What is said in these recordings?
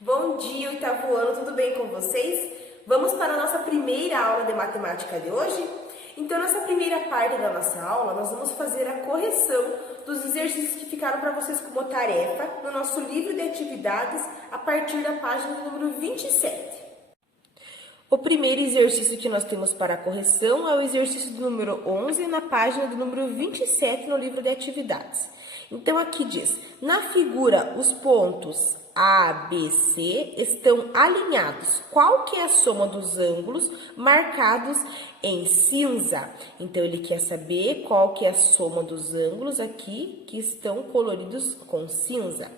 Bom dia, oitavo ano, tudo bem com vocês? Vamos para a nossa primeira aula de matemática de hoje? Então, nessa primeira parte da nossa aula, nós vamos fazer a correção dos exercícios que ficaram para vocês como tarefa no nosso livro de atividades a partir da página número 27. O primeiro exercício que nós temos para a correção é o exercício do número 11 na página do número 27 no livro de atividades. Então, aqui diz, na figura, os pontos A, B, C estão alinhados. Qual que é a soma dos ângulos marcados em cinza? Então, ele quer saber qual que é a soma dos ângulos aqui que estão coloridos com cinza.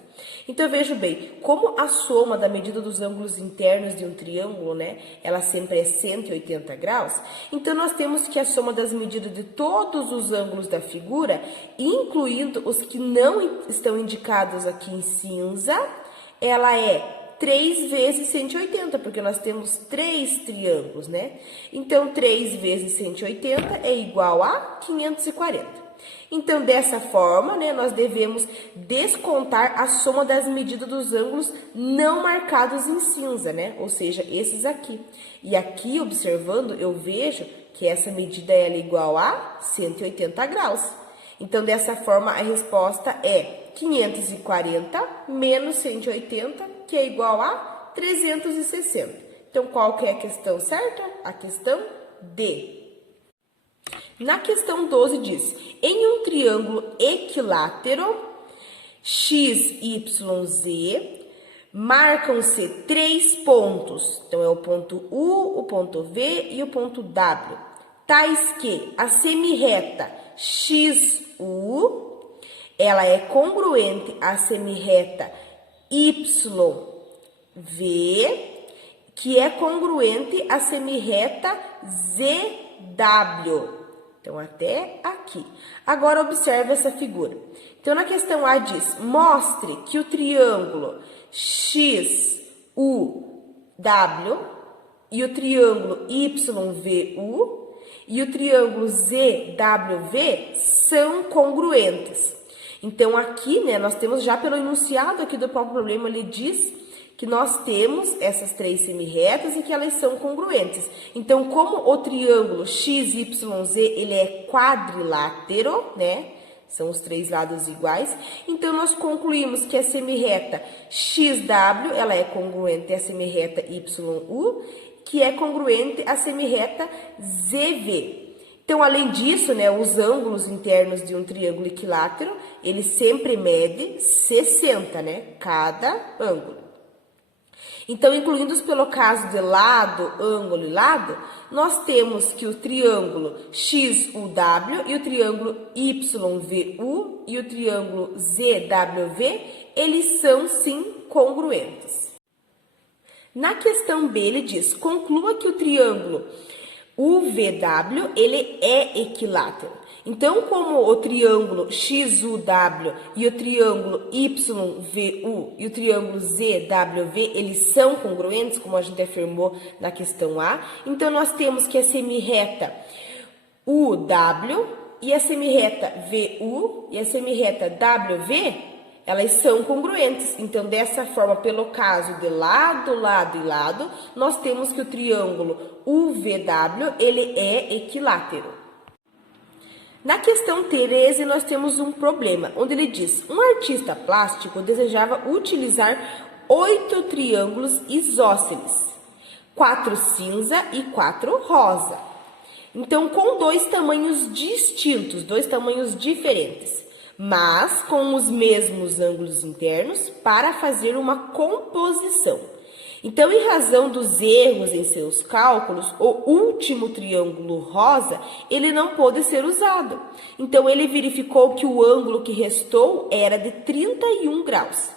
Então, veja bem, como a soma da medida dos ângulos internos de um triângulo, né, ela sempre é 180 graus, então nós temos que a soma das medidas de todos os ângulos da figura, incluindo os que não estão indicados aqui em cinza, ela é 3 vezes 180, porque nós temos 3 triângulos, né? Então, 3 vezes 180 é igual a 540. Então, dessa forma, né, nós devemos descontar a soma das medidas dos ângulos não marcados em cinza, né? Ou seja, esses aqui. E aqui, observando, eu vejo que essa medida é igual a 180 graus. Então, dessa forma, a resposta é 540 menos 180, que é igual a 360. Então, qual que é a questão certa? A questão D. Na questão 12 diz, em um triângulo equilátero, x, y, z, marcam-se 3 pontos. Então, é o ponto U, o ponto V e o ponto W. Tais que a semirreta XU, ela é congruente à semirreta YV, que é congruente à semirreta ZW. Então, até aqui. Agora, observe essa figura. Então, na questão A diz, mostre que o triângulo XUW e o triângulo YVU e o triângulo ZWV são congruentes. Então, aqui, né, nós temos já pelo enunciado aqui do próprio problema, ele diz que nós temos essas 3 semirretas e que elas são congruentes. Então, como o triângulo XYZ, ele é quadrilátero, né? São os 3 lados iguais. Então, nós concluímos que a semirreta XW, ela é congruente à semirreta YU, que é congruente à semirreta ZV. Então, além disso, né, os ângulos internos de um triângulo equilátero, ele sempre mede 60, né? Cada ângulo. Então, incluindo-os pelo caso de lado, ângulo e lado, nós temos que o triângulo XUW e o triângulo YVU e o triângulo ZWV, eles são, sim, congruentes. Na questão B, ele diz, conclua que o triângulo UVW, ele é equilátero. Então, como o triângulo XUW e o triângulo YVU e o triângulo ZWV, eles são congruentes, como a gente afirmou na questão A, então nós temos que a semirreta UW e a semirreta VU e a semirreta WV, elas são congruentes. Então, dessa forma, pelo caso de lado, lado e lado, nós temos que o triângulo UVW, ele é equilátero. Na questão 13, nós temos um problema, onde ele diz, um artista plástico desejava utilizar 8 triângulos isósceles, 4 cinza e 4 rosa. Então, com 2 tamanhos distintos, 2 tamanhos diferentes, mas com os mesmos ângulos internos para fazer uma composição. Então, em razão dos erros em seus cálculos, o último triângulo rosa, ele não pôde ser usado. Então, ele verificou que o ângulo que restou era de 31 graus.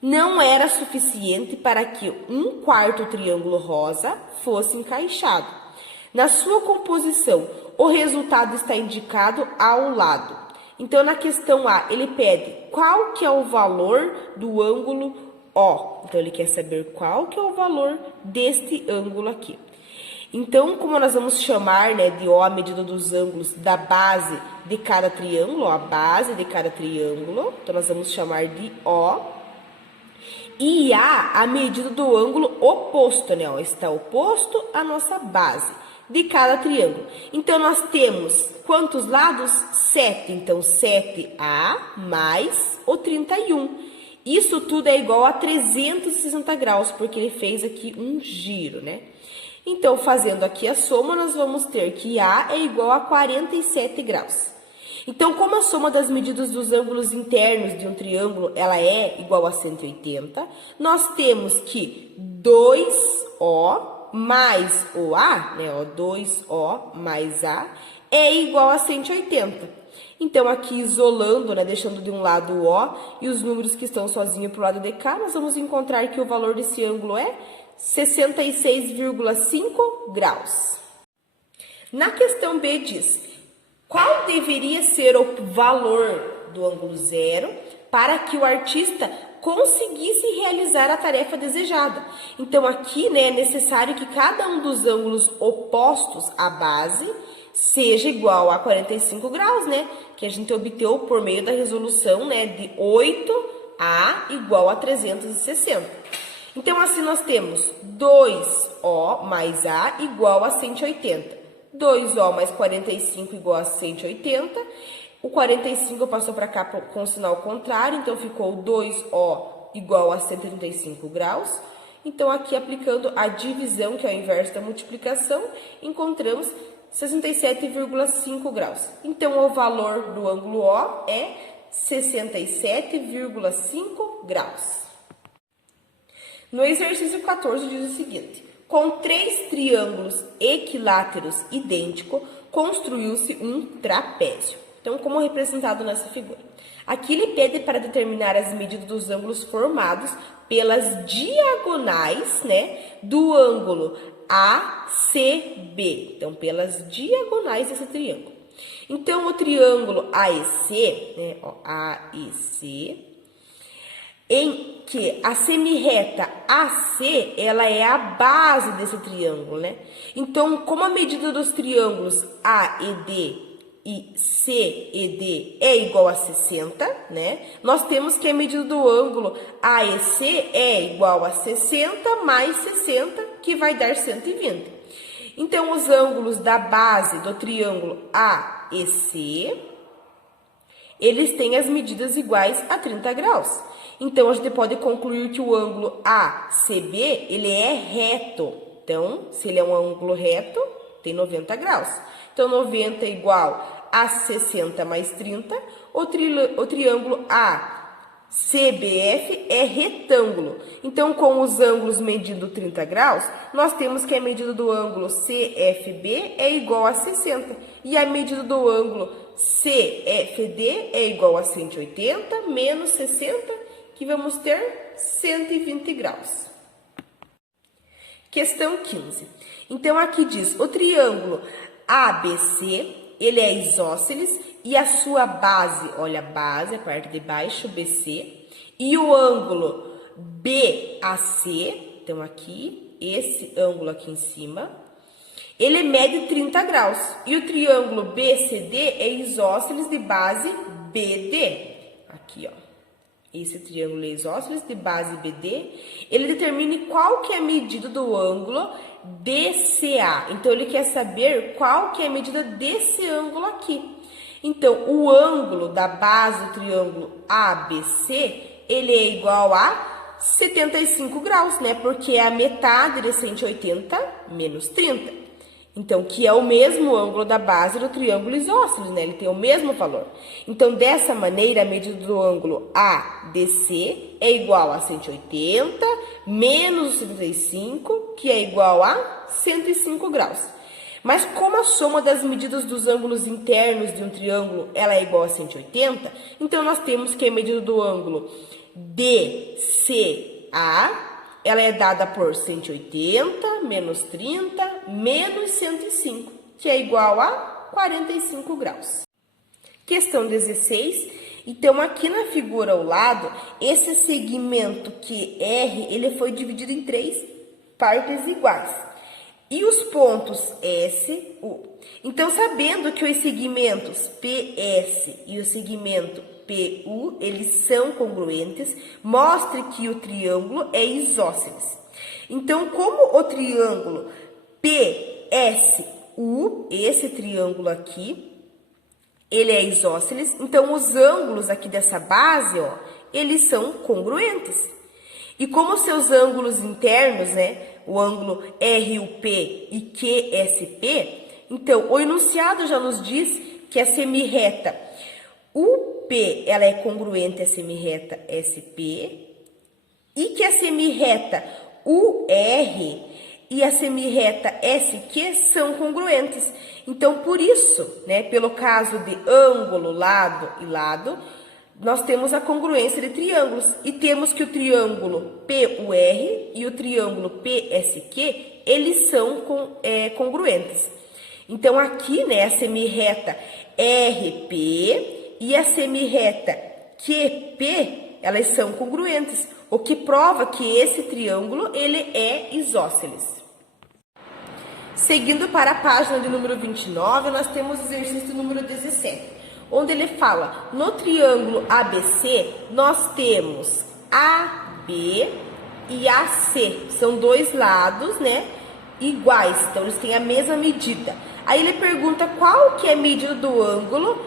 Não era suficiente para que um quarto triângulo rosa fosse encaixado. Na sua composição, o resultado está indicado ao lado. Então, na questão A, ele pede qual que é o valor do ângulo O. Então, ele quer saber qual que é o valor deste ângulo aqui. Então, como nós vamos chamar, né, de O a medida dos ângulos da base de cada triângulo, ó, a base de cada triângulo, então nós vamos chamar de O. E A, a medida do ângulo oposto, né? Ó, está oposto à nossa base de cada triângulo. Então, nós temos quantos lados? 7. Então, 7A mais o 31. Isso tudo é igual a 360 graus, porque ele fez aqui um giro, né? Então, fazendo aqui a soma, nós vamos ter que A é igual a 47 graus. Então, como a soma das medidas dos ângulos internos de um triângulo, ela é igual a 180, nós temos que 2O mais o A, né, ó, 2O mais A, é igual a 180. Então, aqui isolando, né, deixando de um lado o O e os números que estão sozinhos para o lado de cá, nós vamos encontrar que o valor desse ângulo é 66,5 graus. Na questão B diz: qual deveria ser o valor do ângulo zero para que o artista conseguisse realizar a tarefa desejada? Então, aqui, né, é necessário que cada um dos ângulos opostos à base seja igual a 45 graus, né? Que a gente obteve por meio da resolução, né, de 8A igual a 360. Então, assim, nós temos 2O mais A igual a 180. 2O mais 45 igual a 180. O 45 passou para cá com o sinal contrário, então ficou 2O igual a 135 graus. Então, aqui aplicando a divisão, que é o inverso da multiplicação, encontramos 67,5 graus. Então, o valor do ângulo O é 67,5 graus. No exercício 14 diz o seguinte: com 3 triângulos equiláteros idênticos, construiu-se um trapézio. Então, como representado nessa figura. Aqui ele pede para determinar as medidas dos ângulos formados pelas diagonais, né, do ângulo ACB. Então, pelas diagonais desse triângulo. Então, o triângulo AEC, né, ó, AEC, em que a semirreta AC, ela é a base desse triângulo, né? Então, como a medida dos triângulos AED e CED é igual a 60, né? Nós temos que a medida do ângulo AEC é igual a 60 mais 60, que vai dar 120. Então, os ângulos da base do triângulo AEC, eles têm as medidas iguais a 30 graus. Então, a gente pode concluir que o ângulo ACB, ele é reto. Então, se ele é um ângulo reto, tem 90 graus. Então, 90 é igual a 60 mais 30. O triângulo ACBF é retângulo. Então, com os ângulos medindo 30 graus, nós temos que a medida do ângulo CFB é igual a 60. E a medida do ângulo CFD é igual a 180 menos 60, que vamos ter 120 graus. Questão 15. Então, aqui diz, o triângulo ABC, ele é isósceles e a sua base, olha a base, a parte de baixo, BC, e o ângulo BAC, então aqui, esse ângulo aqui em cima, ele mede 30 graus. E o triângulo BCD é isósceles de base BD. Aqui, ó. Esse triângulo é isósceles de base BD. Ele determine qual que é a medida do ângulo DCA. Então, ele quer saber qual que é a medida desse ângulo aqui. Então, o ângulo da base do triângulo ABC, ele é igual a 75 graus, né? Porque é a metade de 180 menos 30. Então, que é o mesmo ângulo da base do triângulo isósceles, né? Ele tem o mesmo valor. Então, dessa maneira, a medida do ângulo ADC é igual a 180 menos 75, que é igual a 105 graus. Mas como a soma das medidas dos ângulos internos de um triângulo ela é igual a 180, então nós temos que a medida do ângulo DCA ela é dada por 180 menos 30 menos 105, que é igual a 45 graus. Questão 16. Então, aqui na figura ao lado, esse segmento QR, ele foi dividido em 3 partes iguais. E os pontos S, U. Então, sabendo que os segmentos PS e o segmento PU, eles são congruentes, mostre que o triângulo é isósceles. Então, como o triângulo PSU, esse triângulo aqui, ele é isósceles, então os ângulos aqui dessa base, ó, eles são congruentes. E como seus ângulos internos, né, o ângulo RUP e QSP, então o enunciado já nos diz que a semirreta UP, ela é congruente à semirreta SP, e que a semirreta UR e a semirreta SQ são congruentes. Então, por isso, né, pelo caso de ângulo, lado e lado, nós temos a congruência de triângulos. E temos que o triângulo PUR e o triângulo PSQ, eles são congruentes. Então, aqui, né, a semirreta RP e a semirreta QP, elas são congruentes, o que prova que esse triângulo, ele é isósceles. Seguindo para a página de número 29, nós temos o exercício número 17, onde ele fala, no triângulo ABC, nós temos AB e AC, são dois lados, né, iguais, então eles têm a mesma medida. Aí ele pergunta qual que é a medida do ângulo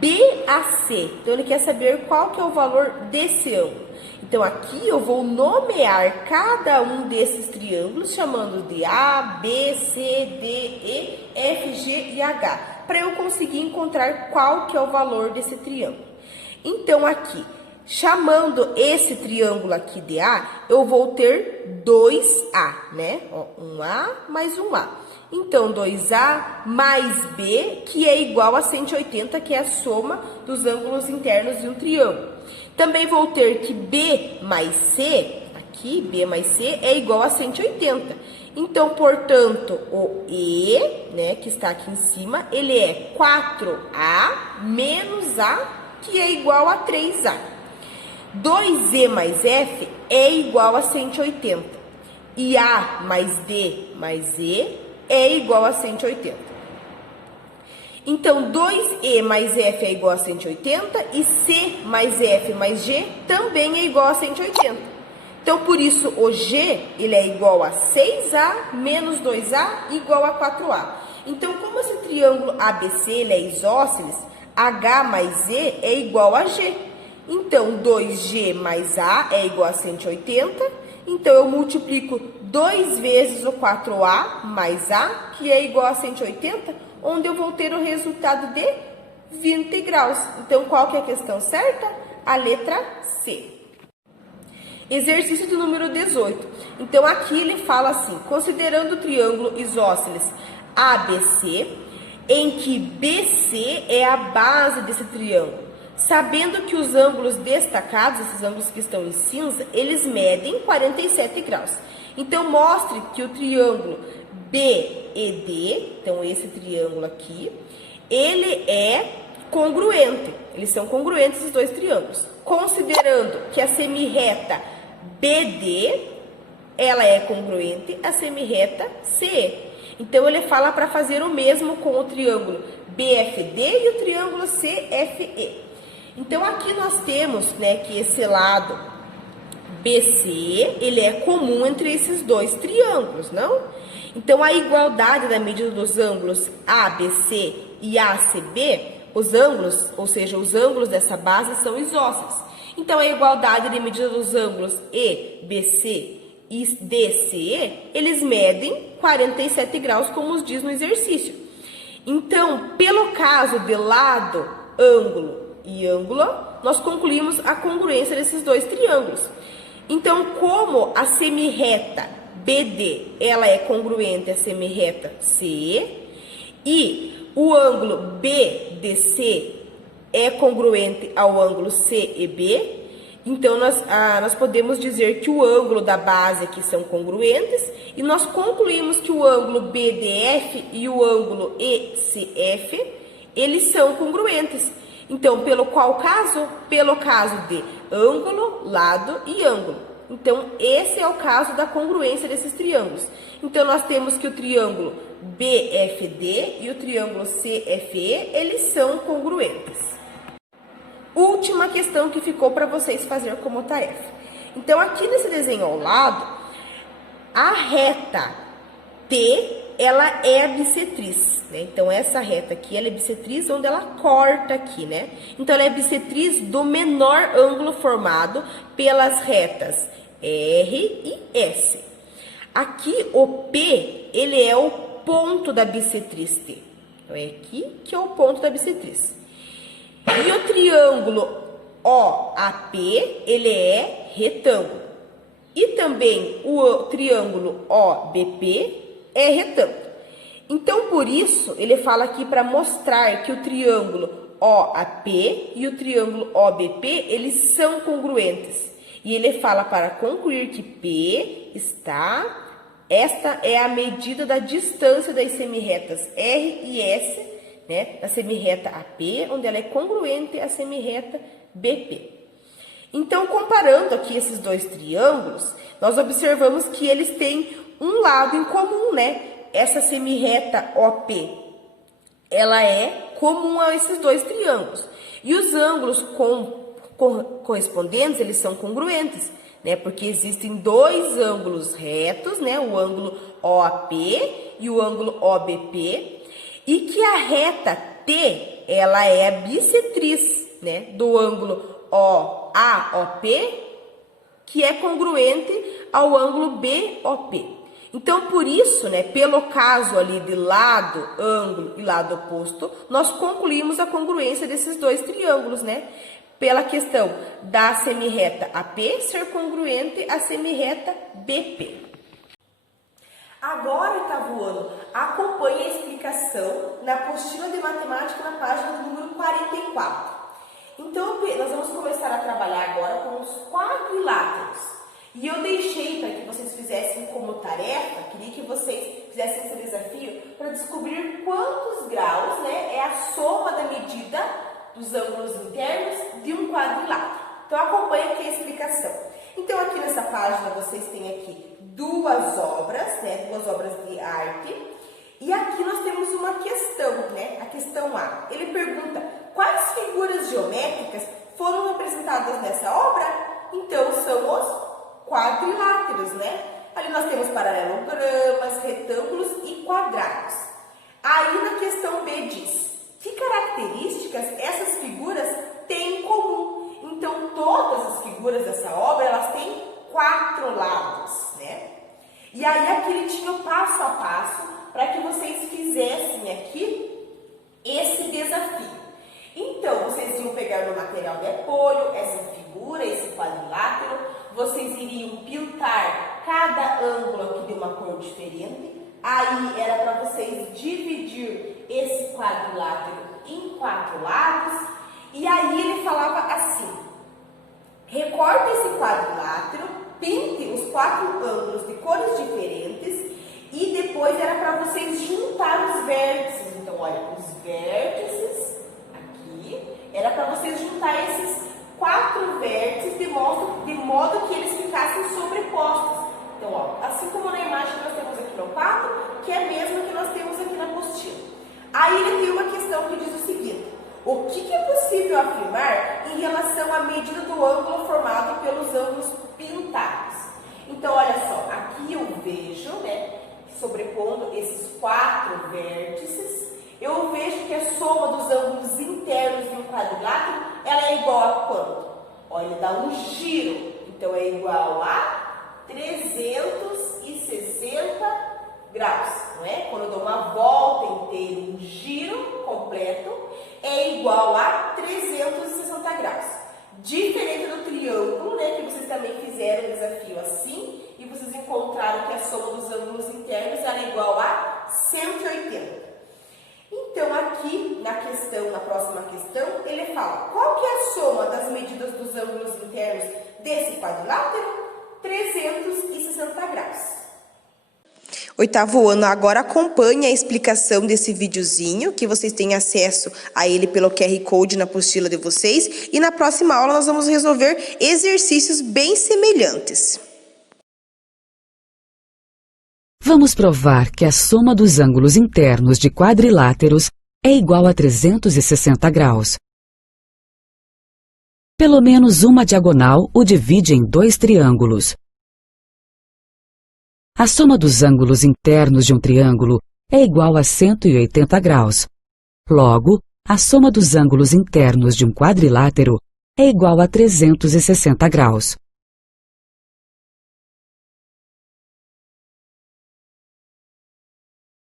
BAC, então ele quer saber qual que é o valor desse ângulo. Então, aqui eu vou nomear cada um desses triângulos, chamando de A, B, C, D, E, F, G e H, para eu conseguir encontrar qual que é o valor desse triângulo. Então, aqui, chamando esse triângulo aqui de A, eu vou ter 2A, né? Ó, um A mais um A. Então, 2A mais B, que é igual a 180, que é a soma dos ângulos internos de um triângulo. Também vou ter que B mais C, aqui, B mais C, é igual a 180. Então, portanto, o E, né, que está aqui em cima, ele é 4A menos A, que é igual a 3A. 2E mais F é igual a 180. E A mais D mais E é igual a 180. Então, 2E mais F é igual a 180 e C mais F mais G também é igual a 180. Então, por isso, o G ele é igual a 6A menos 2A igual a 4A. Então, como esse triângulo ABC ele é isósceles, H mais E é igual a G. Então, 2G mais A é igual a 180. Então, eu multiplico 2 vezes o 4A mais A, que é igual a 180, onde eu vou ter o resultado de 20 graus. Então, qual que é a questão certa? A letra C. Exercício do número 18. Então, aqui ele fala assim, considerando o triângulo isósceles ABC, em que BC é a base desse triângulo, sabendo que os ângulos destacados, esses ângulos que estão em cinza, eles medem 47 graus. Então, mostre que o triângulo BED, então esse triângulo aqui, ele é congruente. Eles são congruentes os dois triângulos. Considerando que a semirreta BD, ela é congruente à semirreta CE. Então, ele fala para fazer o mesmo com o triângulo BFD e o triângulo CFE. Então, aqui nós temos, né, que esse lado BC, ele é comum entre esses dois triângulos, não? Então, a igualdade da medida dos ângulos ABC e ACB, os ângulos, ou seja, os ângulos dessa base são isósceles. Então, a igualdade de medida dos ângulos EBC e DCE, eles medem 47 graus, como nos diz no exercício. Então, pelo caso de lado, ângulo e ângulo, nós concluímos a congruência desses dois triângulos. Então, como a semirreta BD, ela é congruente à semirreta CE, e o ângulo BDC é congruente ao ângulo CEB, então nós podemos dizer que o ângulo da base aqui são congruentes, e nós concluímos que o ângulo BDF e o ângulo ECF, eles são congruentes. Então, pelo qual caso? Pelo caso de ângulo, lado e ângulo. Então, esse é o caso da congruência desses triângulos. Então, nós temos que o triângulo BFD e o triângulo CFE, eles são congruentes. última questão que ficou para vocês fazer como tarefa. Então, aqui nesse desenho ao lado, a reta T, ela é a bissetriz, né? Então, essa reta aqui, ela é bissetriz onde ela corta aqui, né? Então, ela é bissetriz do menor ângulo formado pelas retas R e S. Aqui, o P, ele é o ponto da bissetriz T. Então, é aqui que é o ponto da bissetriz. E o triângulo OAP, ele é retângulo. E também o triângulo OBP é retângulo. Então, por isso, ele fala aqui para mostrar que o triângulo OAP e o triângulo OBP, eles são congruentes. E ele fala para concluir que P está... Esta é a medida da distância das semirretas R e S, né? Da semirreta AP, onde ela é congruente à semirreta BP. Então, comparando aqui esses dois triângulos, nós observamos que eles têm um lado em comum, né? Essa semirreta OP, ela é comum a esses dois triângulos. E os ângulos correspondentes, eles são congruentes, né? Porque existem dois ângulos retos, né? O ângulo OAP e o ângulo OBP, e que a reta T, ela é a bissetriz, né? Do ângulo OAOP, que é congruente ao ângulo BOP. Então, por isso, né, pelo caso ali de lado, ângulo e lado oposto, nós concluímos a congruência desses dois triângulos, né? Pela questão da semirreta AP ser congruente à semirreta BP. Agora, oitavo ano, acompanhe a explicação na apostila de matemática na página do número 44. Então, nós vamos começar a trabalhar agora com os quadriláteros. E eu deixei para que vocês fizessem como tarefa, queria que vocês fizessem esse desafio para descobrir quantos graus, né, é a soma da medida dos ângulos internos de um quadrilátero. Então, acompanhe aqui a explicação. Então, aqui nessa página, vocês têm aqui duas obras, né, duas obras de arte. E aqui nós temos uma questão, né, a questão A. Ele pergunta, quais figuras geométricas foram representadas nessa obra? Então, são os quadriláteros, né? Ali nós temos paralelogramas, retângulos e quadrados. Aí na questão B diz, que características essas figuras têm em comum? Então, todas as figuras dessa obra, elas têm 4 lados, né? E aí aqui ele tinha o passo a passo para que vocês fizessem aqui esse desafio. Então, vocês iam pegar no material de apoio essa figura, esse quadrilátero, vocês iriam pintar cada ângulo aqui de uma cor diferente. Aí era para vocês dividir esse quadrilátero em 4 lados. E aí ele falava assim, recorte esse quadrilátero, pinte os 4 ângulos de cores diferentes e depois era para vocês juntar os vértices. Então, olha, os vértices aqui, era para vocês juntar esses 4 vértices de modo que eles ficassem sobrepostos. Então, ó, assim como na imagem que nós temos aqui no quadro, que é a mesma que nós temos aqui na apostila. Aí ele tem uma questão que diz o seguinte, o que é possível afirmar em relação à medida do ângulo formado pelos ângulos pintados? Então, olha só, aqui eu vejo, né, sobrepondo esses 4 vértices, eu vejo que a soma dos ângulos internos de um quadrilátero, ela é igual a quanto? Olha, ele dá um giro, então é igual a 360 graus, não é? Quando eu dou uma volta inteira, um giro completo, é igual a 360 graus. Diferente do triângulo, né, que vocês também fizeram o desafio assim, e vocês encontraram que a soma dos ângulos internos ela é igual a 180. Então, aqui na questão, na próxima questão, ele fala, qual que é a soma das medidas dos ângulos internos desse quadrilátero? 360 graus. Oitavo ano, agora acompanhe a explicação desse videozinho, que vocês têm acesso a ele pelo QR Code na apostila de vocês. E na próxima aula nós vamos resolver exercícios bem semelhantes. Vamos provar que a soma dos ângulos internos de quadriláteros é igual a 360 graus. Pelo menos uma diagonal o divide em dois triângulos. A soma dos ângulos internos de um triângulo é igual a 180 graus. Logo, a soma dos ângulos internos de um quadrilátero é igual a 360 graus.